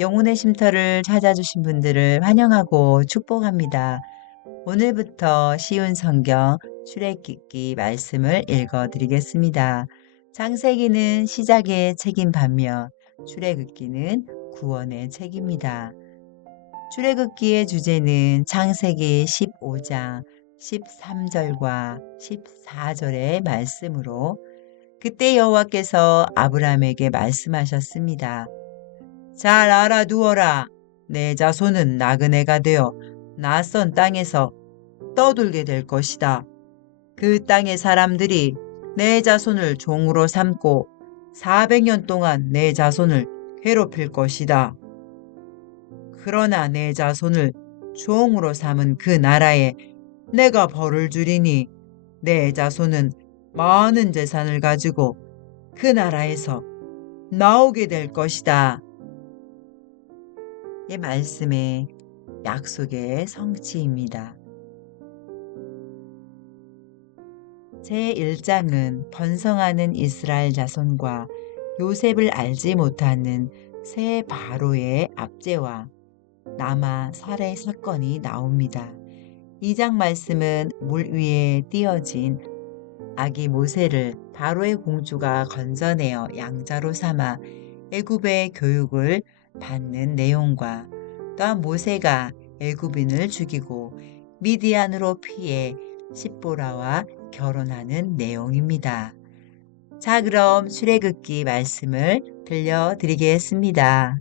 영혼의 쉼터를 찾아주신 분들을 환영하고 축복합니다. 오늘부터 쉬운 성경 출애굽기 말씀을 읽어드리겠습니다. 창세기는 시작의 책임 반면 출애굽기는 구원의 책입니다. 출애굽기의 주제는 창세기 15장 13절과 14절의 말씀으로 그때 여호와께서 아브라함에게 말씀하셨습니다. 잘 알아두어라. 내 자손은 나그네가 되어 낯선 땅에서 떠돌게 될 것이다. 그 땅의 사람들이 내 자손을 종으로 삼고 400년 동안 내 자손을 괴롭힐 것이다. 그러나 내 자손을 종으로 삼은 그 나라에 내가 벌을 주리니 내 자손은 많은 재산을 가지고 그 나라에서 나오게 될 것이다. 이 말씀의 약속의 성취입니다. 제1장은 번성하는 이스라엘 자손과 요셉을 알지 못하는 새 바로의 압제와 남아 살해 사건이 나옵니다. 2장 말씀은 물 위에 띄어진 아기 모세를 바로의 공주가 건져내어 양자로 삼아 애굽의 교육을 받는 내용과 또한 모세가 애굽인을 죽이고 미디안으로 피해 십보라와 결혼하는 내용입니다. 자, 그럼 출애굽기 말씀을 들려드리겠습니다.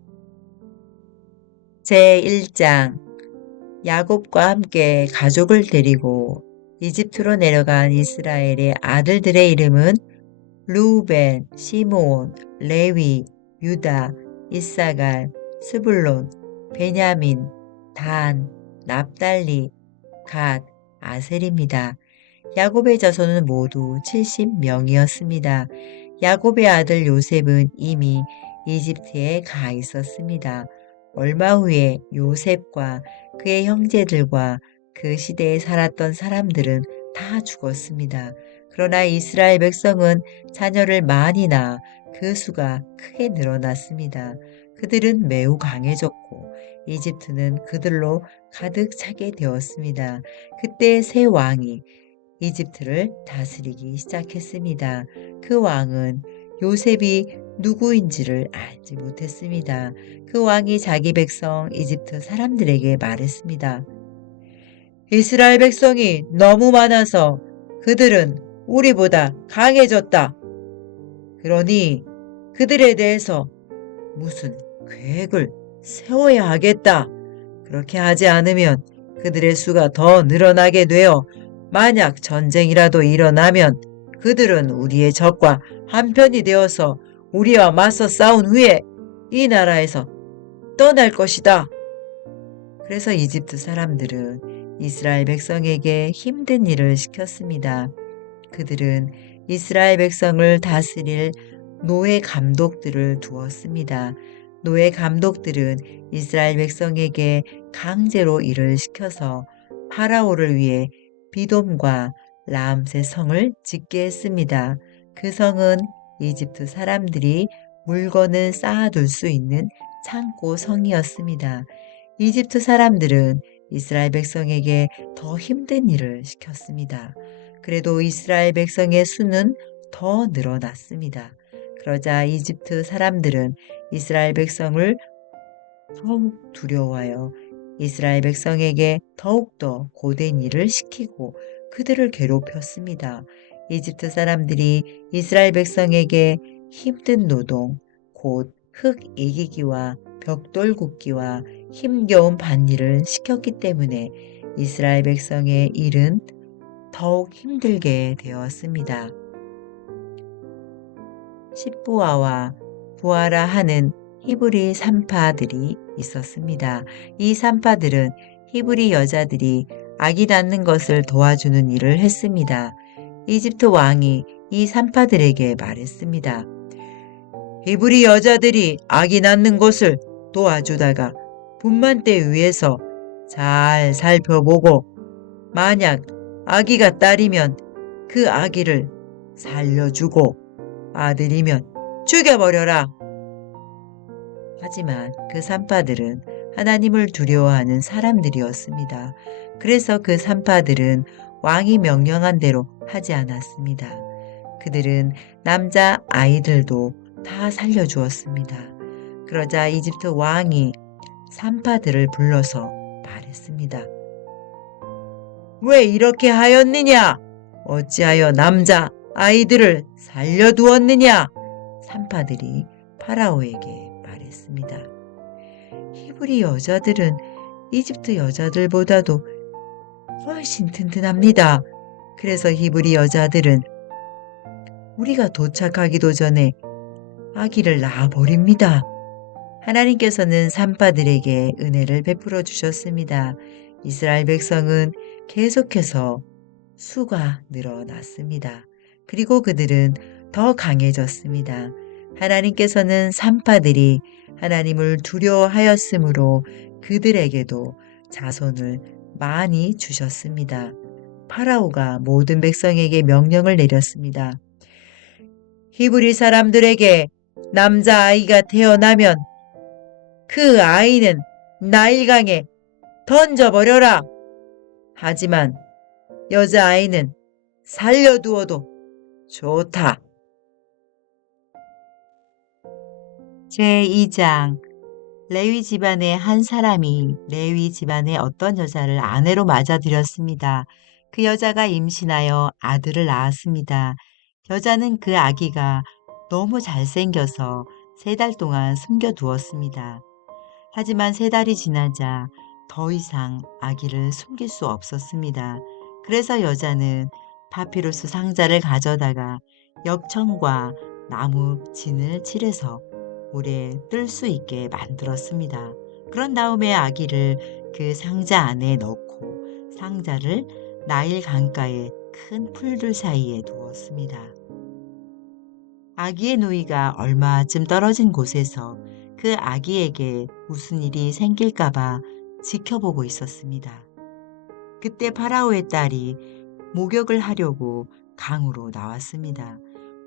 제1장 야곱과 함께 가족을 데리고 이집트로 내려간 이스라엘의 아들들의 이름은 르우벤, 시므온, 레위, 유다, 이사갈, 스불론, 베냐민, 단, 납달리, 갓, 아셀입니다. 야곱의 자손은 모두 70명이었습니다. 야곱의 아들 요셉은 이미 이집트에 가 있었습니다. 얼마 후에 요셉과 그의 형제들과 그 시대에 살았던 사람들은 다 죽었습니다. 그러나 이스라엘 백성은 자녀를 많이 낳아 그 수가 크게 늘어났습니다. 그들은 매우 강해졌고 이집트는 그들로 가득 차게 되었습니다. 그때 새 왕이 이집트를 다스리기 시작했습니다. 그 왕은 요셉이 누구인지를 알지 못했습니다. 그 왕이 자기 백성 이집트 사람들에게 말했습니다. 이스라엘 백성이 너무 많아서 그들은 우리보다 강해졌다. 그러니 그들에 대해서 무슨 계획을 세워야 하겠다. 그렇게 하지 않으면 그들의 수가 더 늘어나게 되어 만약 전쟁이라도 일어나면 그들은 우리의 적과 한편이 되어서 우리와 맞서 싸운 후에 이 나라에서 떠날 것이다. 그래서 이집트 사람들은 이스라엘 백성에게 힘든 일을 시켰습니다. 그들은 이스라엘 백성을 다스릴 노예 감독들을 두었습니다. 노예 감독들은 이스라엘 백성에게 강제로 일을 시켜서 파라오를 위해 비돔과 라암세 성을 짓게 했습니다. 그 성은 이집트 사람들이 물건을 쌓아둘 수 있는 창고 성이었습니다. 이집트 사람들은 이스라엘 백성에게 더 힘든 일을 시켰습니다. 그래도 이스라엘 백성의 수는 더 늘어났습니다. 그러자 이집트 사람들은 이스라엘 백성을 더욱 두려워하여 이스라엘 백성에게 더욱더 고된 일을 시키고 그들을 괴롭혔습니다. 이집트 사람들이 이스라엘 백성에게 힘든 노동, 곧 흙 이기기와 벽돌 굽기와 힘겨운 밭일을 시켰기 때문에 이스라엘 백성의 일은 더욱 힘들게 되었습니다. 십부아와 부아라 하는 히브리 산파들이 있었습니다. 이 산파들은 히브리 여자들이 아기 낳는 것을 도와주는 일을 했습니다. 이집트 왕이 이 산파들에게 말했습니다. 히브리 여자들이 아기 낳는 것을 도와주다가 분만대 위에서 잘 살펴보고 만약 아기가 딸이면 그 아기를 살려주고 아들이면 죽여버려라. 하지만 그 산파들은 하나님을 두려워하는 사람들이었습니다. 그래서 그 산파들은 왕이 명령한 대로 하지 않았습니다. 그들은 남자 아이들도 다 살려주었습니다. 그러자 이집트 왕이 산파들을 불러서 말했습니다. 왜 이렇게 하였느냐? 어찌하여 남자 아이들을 살려두었느냐? 산파들이 파라오에게 말했습니다. 히브리 여자들은 이집트 여자들보다도 훨씬 튼튼합니다. 그래서 히브리 여자들은 우리가 도착하기도 전에 아기를 낳아버립니다. 하나님께서는 산파들에게 은혜를 베풀어 주셨습니다. 이스라엘 백성은 계속해서 수가 늘어났습니다. 그리고 그들은 더 강해졌습니다. 하나님께서는 산파들이 하나님을 두려워하였으므로 그들에게도 자손을 많이 주셨습니다. 파라오가 모든 백성에게 명령을 내렸습니다. 히브리 사람들에게 남자아이가 태어나면 그 아이는 나일강에 던져버려라. 하지만 여자아이는 살려두어도 좋다. 제2장 레위 집안의 한 사람이 레위 집안의 어떤 여자를 아내로 맞아들였습니다. 그 여자가 임신하여 아들을 낳았습니다. 여자는 그 아기가 너무 잘생겨서 3달 동안 숨겨두었습니다. 하지만 3달이 지나자 더 이상 아기를 숨길 수 없었습니다. 그래서 여자는 파피루스 상자를 가져다가 역청과 나무 진을 칠해서 물에 뜰 수 있게 만들었습니다. 그런 다음에 아기를 그 상자 안에 넣고 상자를 나일 강가의 큰 풀들 사이에 두었습니다. 아기의 누이가 얼마쯤 떨어진 곳에서 그 아기에게 무슨 일이 생길까봐 지켜보고 있었습니다. 그때 파라오의 딸이 목욕을 하려고 강으로 나왔습니다.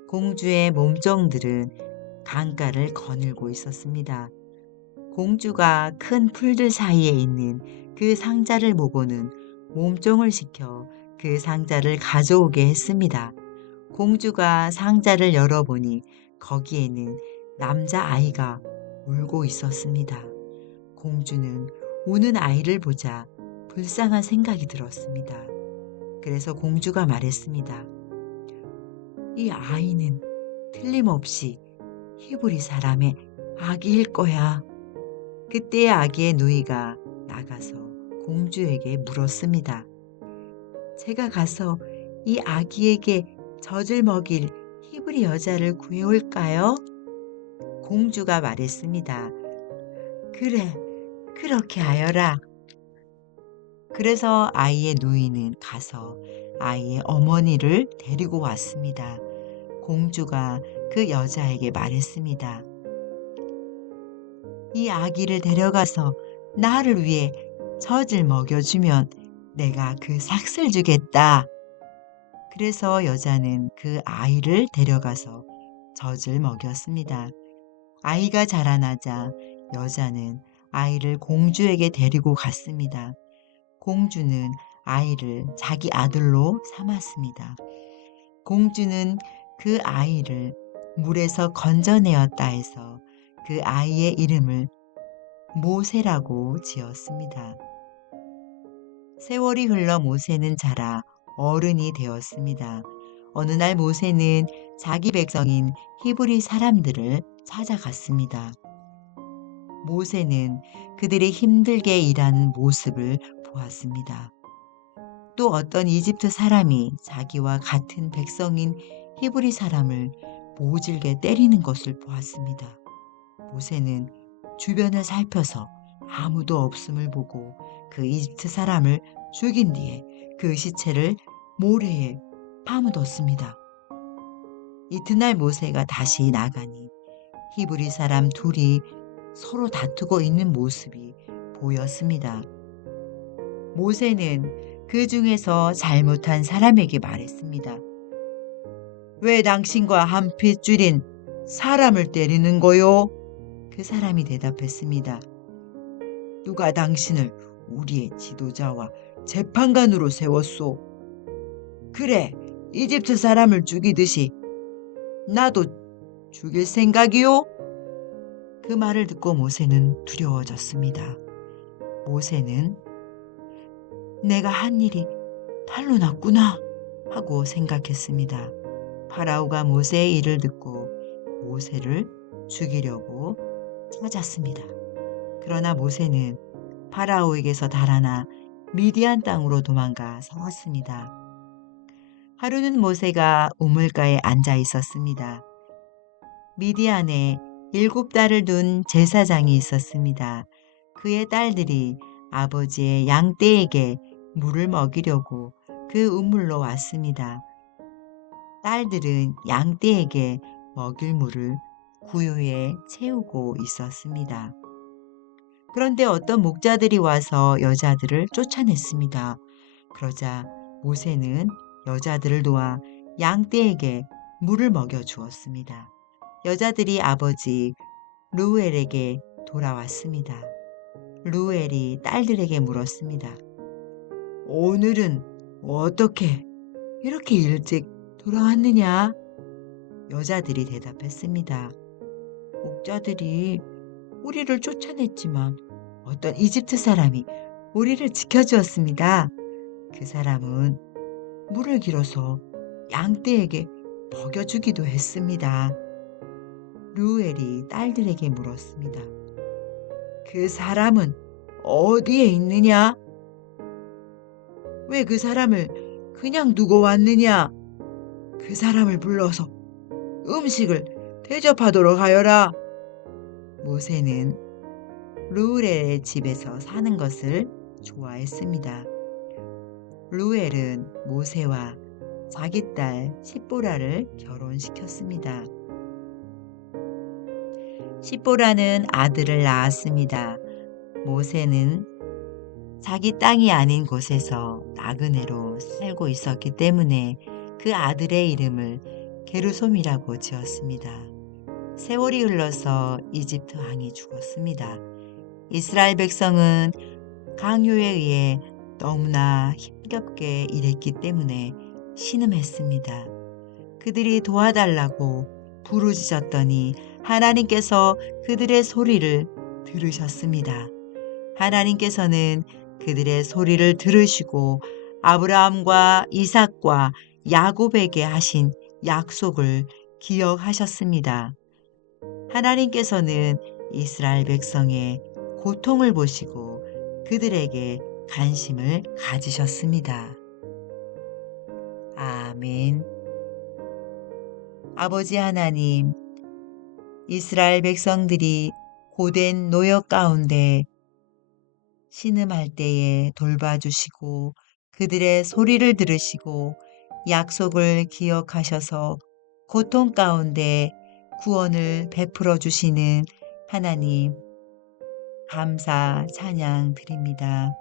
공주의 몸종들은 강가를 거닐고 있었습니다. 공주가 큰 풀들 사이에 있는 그 상자를 보고는 몸종을 시켜 그 상자를 가져오게 했습니다. 공주가 상자를 열어보니 거기에는 남자아이가 울고 있었습니다. 공주는 우는 아이를 보자 불쌍한 생각이 들었습니다. 그래서 공주가 말했습니다. 이 아이는 틀림없이 히브리 사람의 아기일 거야. 그때 아기의 누이가 나가서 공주에게 물었습니다. 제가 가서 이 아기에게 젖을 먹일 히브리 여자를 구해올까요? 공주가 말했습니다. 그래, 그렇게 하여라. 그래서 아이의 누이는 가서 아이의 어머니를 데리고 왔습니다. 공주가 그 여자에게 말했습니다. 이 아기를 데려가서 나를 위해 젖을 먹여주면 내가 그 삭슬 주겠다. 그래서 여자는 그 아이를 데려가서 젖을 먹였습니다. 아이가 자라나자 여자는 아이를 공주에게 데리고 갔습니다. 공주는 아이를 자기 아들로 삼았습니다. 공주는 그 아이를 물에서 건져내었다 해서 그 아이의 이름을 모세라고 지었습니다. 세월이 흘러 모세는 자라 어른이 되었습니다. 어느 날 모세는 자기 백성인 히브리 사람들을 찾아갔습니다. 모세는 그들이 힘들게 일하는 모습을 보았습니다. 또 어떤 이집트 사람이 자기와 같은 백성인 히브리 사람을 모질게 때리는 것을 보았습니다. 모세는 주변을 살펴서 아무도 없음을 보고 그 이집트 사람을 죽인 뒤에 그 시체를 모래에 파묻었습니다. 이튿날 모세가 다시 나가니 히브리 사람 둘이 서로 다투고 있는 모습이 보였습니다. 모세는 그 중에서 잘못한 사람에게 말했습니다. 왜 당신과 한 핏줄인 사람을 때리는 거요? 그 사람이 대답했습니다. 누가 당신을 우리의 지도자와 재판관으로 세웠소? 그래, 이집트 사람을 죽이듯이 나도 죽일 생각이요? 그 말을 듣고 모세는 두려워졌습니다. 모세는 내가 한 일이 탈로 났구나 하고 생각했습니다. 파라오가 모세의 일을 듣고 모세를 죽이려고 찾았습니다. 그러나 모세는 파라오에게서 달아나 미디안 땅으로 도망가 살았습니다. 하루는 모세가 우물가에 앉아 있었습니다. 미디안에 7달을 둔 제사장이 있었습니다. 그의 딸들이 아버지의 양떼에게 물을 먹이려고 그 우물로 왔습니다. 딸들은 양떼에게 먹일 물을 구유에 채우고 있었습니다. 그런데 어떤 목자들이 와서 여자들을 쫓아냈습니다. 그러자 모세는 여자들을 도와 양떼에게 물을 먹여 주었습니다. 여자들이 아버지 루엘에게 돌아왔습니다. 루엘이 딸들에게 물었습니다. 오늘은 어떻게 이렇게 일찍 돌아왔느냐? 여자들이 대답했습니다. 목자들이 우리를 쫓아냈지만 어떤 이집트 사람이 우리를 지켜주었습니다. 그 사람은 물을 길어서 양떼에게 먹여주기도 했습니다. 루엘이 딸들에게 물었습니다. 그 사람은 어디에 있느냐? 왜 그 사람을 그냥 두고 왔느냐? 그 사람을 불러서 음식을 대접하도록 하여라. 모세는 루엘의 집에서 사는 것을 좋아했습니다. 루엘은 모세와 자기 딸 십보라를 결혼시켰습니다. 십보라는 아들을 낳았습니다. 모세는 자기 땅이 아닌 곳에서 나그네로 살고 있었기 때문에 그 아들의 이름을 게르솜이라고 지었습니다. 세월이 흘러서 이집트 왕이 죽었습니다. 이스라엘 백성은 강요에 의해 너무나 힘겹게 일했기 때문에 신음했습니다. 그들이 도와달라고 부르짖었더니 하나님께서 그들의 소리를 들으셨습니다. 하나님께서는 그들의 소리를 들으시고 아브라함과 이삭과 야곱에게 하신 약속을 기억하셨습니다. 하나님께서는 이스라엘 백성의 고통을 보시고 그들에게 관심을 가지셨습니다. 아멘. 아버지 하나님, 이스라엘 백성들이 고된 노역 가운데 신음할 때에 돌봐주시고 그들의 소리를 들으시고 약속을 기억하셔서 고통 가운데 구원을 베풀어 주시는 하나님, 감사 찬양 드립니다.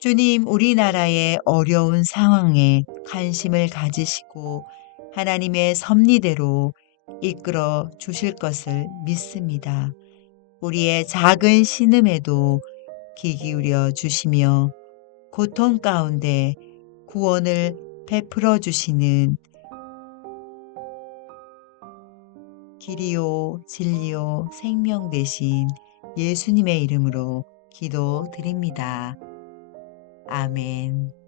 주님, 우리나라의 어려운 상황에 관심을 가지시고 하나님의 섭리대로 이끌어 주실 것을 믿습니다. 우리의 작은 신음에도 귀 기울여 주시며 고통 가운데 구원을 베풀어 주시는 길이요 진리요 생명 되신 예수님의 이름으로 기도드립니다. 아멘.